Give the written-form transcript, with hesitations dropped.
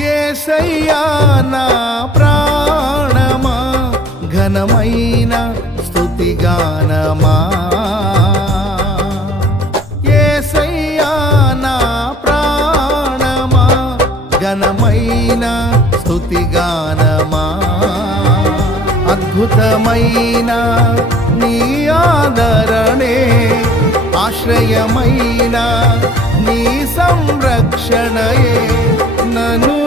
యేసయ్యా నా ప్రాణమా ఘనమైన స్తుతిగానమా. యేసయ్యా నా ప్రాణమా ఘనమైన స్తుతిగానమా. అద్భుతమైన నీ ఆదరణే ఆశ్రయమైన నీ సంరక్షణయే నన్ను